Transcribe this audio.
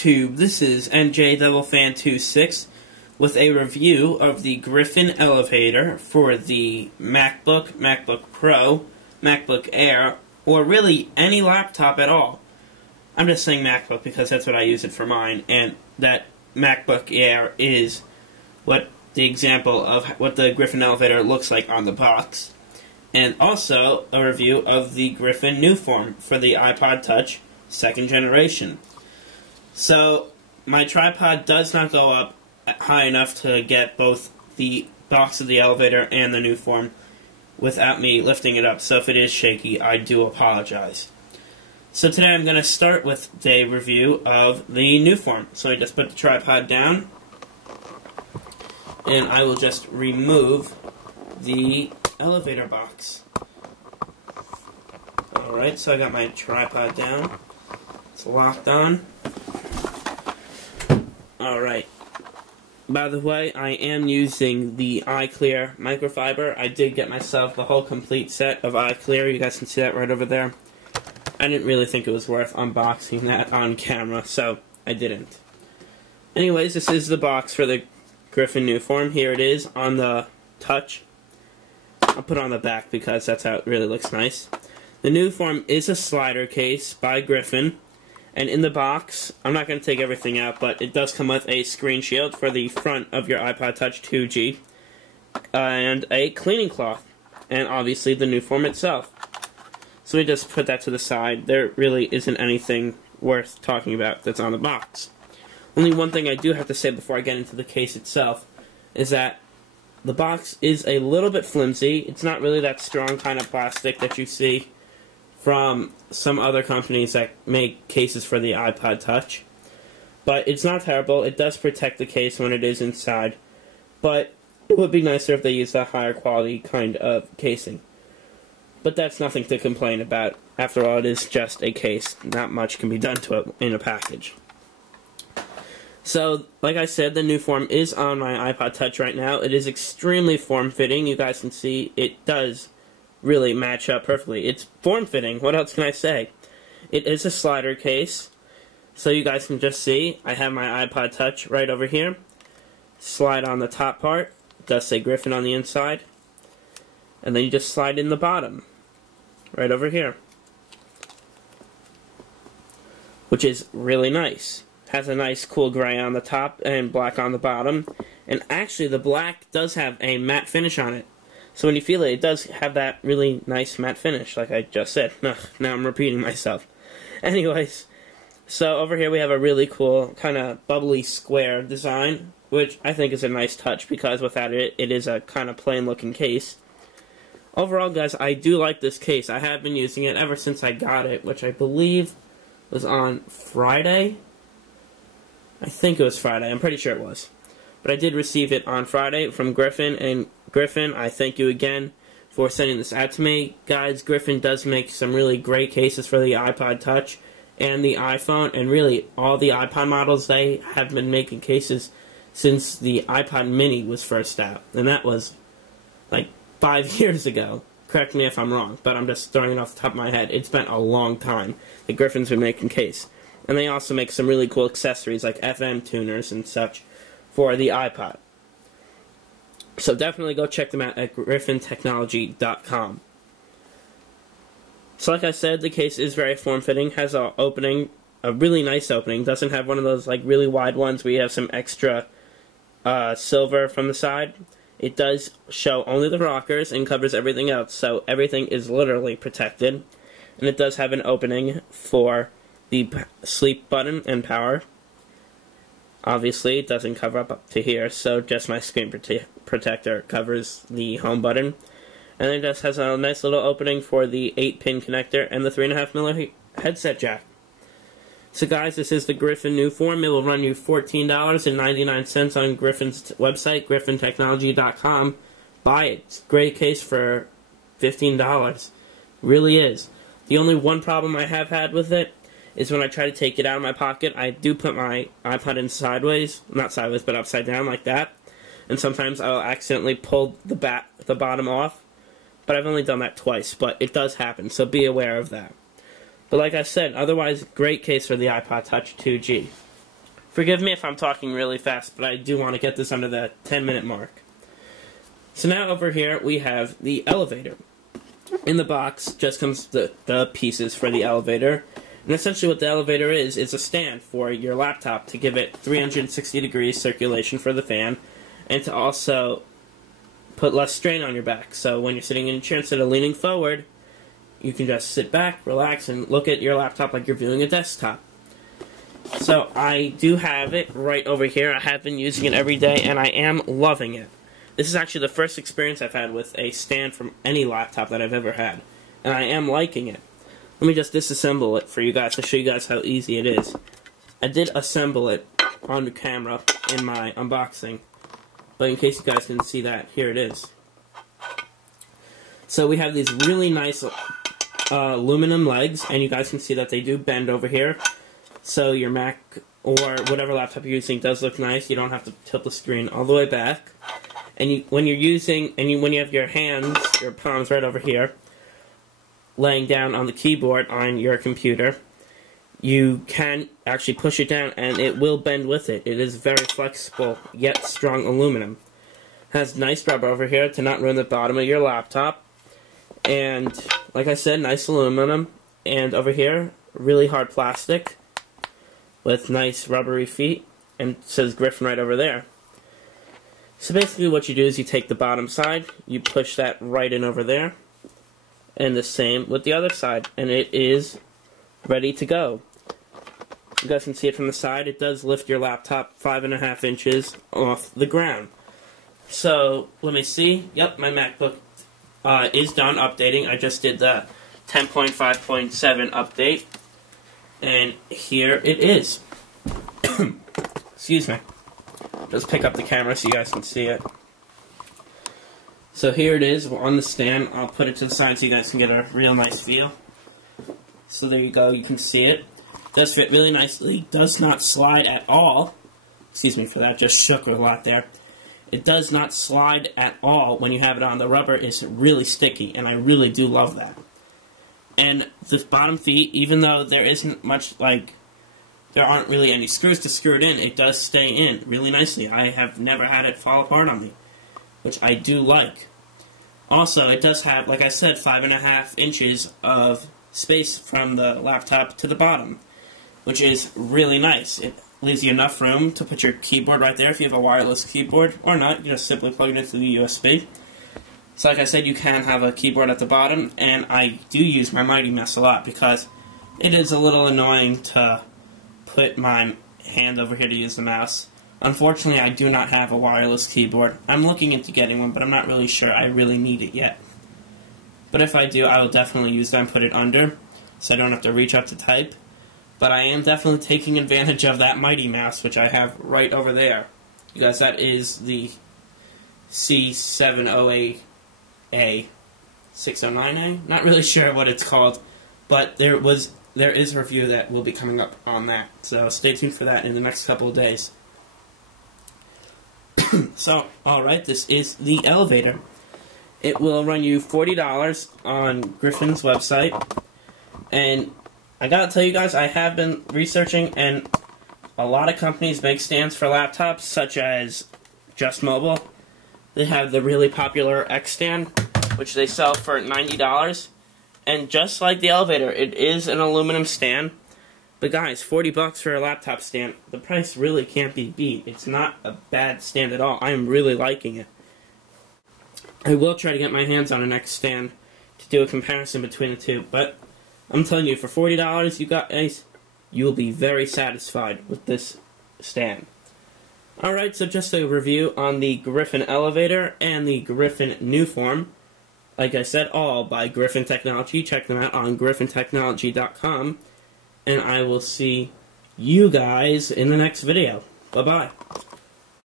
YouTube, this is NJ_Fan26 with a review of the Griffin Elevator for the MacBook, MacBook Pro, MacBook Air, or really any laptop at all. I'm just saying MacBook because that's what I use it for mine, and that MacBook Air is what the example of what the Griffin Elevator looks like on the box. And also a review of the Griffin Nu Form for the iPod Touch 2nd generation. So, my tripod does not go up high enough to get both the box of the elevator and the Nu Form without me lifting it up, so if it is shaky, I do apologize. So today I'm going to start with a review of the Nu Form. So I just put the tripod down, and I will just remove the elevator box. Alright, so I got my tripod down. It's locked on. Alright. By the way, I am using the iClear microfiber. I did get myself the whole complete set of iClear. You guys can see that right over there. I didn't really think it was worth unboxing that on camera, so I didn't. Anyways, this is the box for the Griffin Nu Form. Here it is on the Touch. I'll put it on the back because that's how it really looks nice. The Nu Form is a slider case by Griffin. And in the box, I'm not going to take everything out, but it does come with a screen shield for the front of your iPod Touch 2G, and a cleaning cloth, and obviously the Nu Form itself. So we just put that to the side. There really isn't anything worth talking about that's on the box. Only one thing I do have to say before I get into the case itself is that the box is a little bit flimsy. It's not really that strong kind of plastic that you see from some other companies that make cases for the iPod Touch. But it's not terrible. It does protect the case when it is inside. But it would be nicer if they used a higher quality kind of casing. But that's nothing to complain about. After all, it is just a case. Not much can be done to it in a package. So, like I said, the Nu Form is on my iPod Touch right now. It is extremely form-fitting. You guys can see it does really match up perfectly. It's form-fitting. What else can I say? It is a slider case, so you guys can just see I have my iPod Touch right over here. Slide on the top part. It does say Griffin on the inside. And then you just slide in the bottom. Right over here. Which is really nice. Has a nice cool gray on the top and black on the bottom. And actually the black does have a matte finish on it. So when you feel it, it does have that really nice matte finish, like I just said. Ugh, now I'm repeating myself. Anyways, so over here we have a really cool, kind of bubbly square design, which I think is a nice touch, because without it, it is a kind of plain-looking case. Overall, guys, I do like this case. I have been using it ever since I got it, which I believe was on Friday. I think it was Friday. I'm pretty sure it was. But I did receive it on Friday from Griffin, and Griffin, I thank you again for sending this out to me. Guys, Griffin does make some really great cases for the iPod Touch and the iPhone, and really all the iPod models. They have been making cases since the iPod Mini was first out, and that was like 5 years ago. Correct me if I'm wrong, but I'm just throwing it off the top of my head. It's been a long time that Griffin's been making case. And they also make some really cool accessories like FM tuners and such for the iPod. So definitely go check them out at griffintechnology.com. So like I said, the case is very form-fitting, has a opening, a really nice opening, doesn't have one of those like really wide ones where you have some extra silver from the side. It does show only the rockers and covers everything else, so everything is literally protected. And it does have an opening for the sleep button and power. Obviously, it doesn't cover up to here, so just my screen protector covers the home button. And it just has a nice little opening for the 8-pin connector and the 3.5mm headset jack. So guys, this is the Griffin Nu Form. It will run you $14.99 on Griffin's website, griffintechnology.com. Buy it. It's a great case for $15. Really is. The only one problem I have had with it is when I try to take it out of my pocket, I do put my iPod in sideways, not sideways, but upside down like that, and sometimes I'll accidentally pull the bottom off, but I've only done that twice, but it does happen, so be aware of that. But like I said, otherwise, great case for the iPod Touch 2G. Forgive me if I'm talking really fast, but I do want to get this under the 10-minute mark. So now over here we have the elevator. In the box just comes the pieces for the elevator. And essentially what the elevator is a stand for your laptop to give it 360 degrees circulation for the fan, and to also put less strain on your back. So when you're sitting in a chair, instead of leaning forward, you can just sit back, relax, and look at your laptop like you're viewing a desktop. So I do have it right over here. I have been using it every day, and I am loving it. This is actually the first experience I've had with a stand from any laptop that I've ever had, and I am liking it. Let me just disassemble it for you guys to show you guys how easy it is. I did assemble it on the camera in my unboxing, but in case you guys didn't see that, here it is. So we have these really nice aluminum legs, and you guys can see that they do bend over here. So your Mac or whatever laptop you're using does look nice. You don't have to tilt the screen all the way back. And when you have your hands, your palms right over here, laying down on the keyboard on your computer, you can actually push it down and it will bend with it. It is very flexible, yet strong aluminum. Has nice rubber over here to not ruin the bottom of your laptop. And, like I said, nice aluminum. And over here, really hard plastic with nice rubbery feet. And it says Griffin right over there. So basically what you do is you take the bottom side, you push that right in over there, and the same with the other side, and it is ready to go. You guys can see it from the side. It does lift your laptop 5.5 inches off the ground. So, let me see. Yep, my MacBook is done updating. I just did the 10.5.7 update, and here it is. Excuse me. Just pick up the camera so you guys can see it. So here it is. We're on the stand. I'll put it to the side so you guys can get a real nice feel. So there you go. You can see it. Does fit really nicely. Does not slide at all. Excuse me for that. Just shook a lot there. It does not slide at all when you have it on. The rubber is really sticky, and I really do love that. And the bottom feet, even though there isn't much, like, there aren't really any screws to screw it in, it does stay in really nicely. I have never had it fall apart on me, which I do like. Also, it does have, like I said, 5.5 inches of space from the laptop to the bottom, which is really nice. It leaves you enough room to put your keyboard right there if you have a wireless keyboard, or not. You just simply plug it into the USB. So like I said, you can have a keyboard at the bottom, and I do use my Mighty Mouse a lot because it is a little annoying to put my hand over here to use the mouse. Unfortunately, I do not have a wireless keyboard. I'm looking into getting one, but I'm not really sure I really need it yet. But if I do, I will definitely use that and put it under, so I don't have to reach up to type. But I am definitely taking advantage of that Mighty Mouse, which I have right over there. You guys, that is the C708A, 609A? Not really sure what it's called, but there is a review that will be coming up on that. So stay tuned for that in the next couple of days. So, alright, this is the elevator. It will run you $40 on Griffin's website. And I gotta tell you guys, I have been researching, and a lot of companies make stands for laptops, such as Just Mobile. They have the really popular X stand, which they sell for $90. And just like the elevator, it is an aluminum stand. But guys, $40 for a laptop stand, the price really can't be beat. It's not a bad stand at all. I am really liking it. I will try to get my hands on an X stand to do a comparison between the two, but I'm telling you, for $40, you guys, you will be very satisfied with this stand. Alright, so just a review on the Griffin Elevator and the Griffin Nu Form. Like I said, all by Griffin Technology. Check them out on griffintechnology.com. And I will see you guys in the next video. Bye-bye.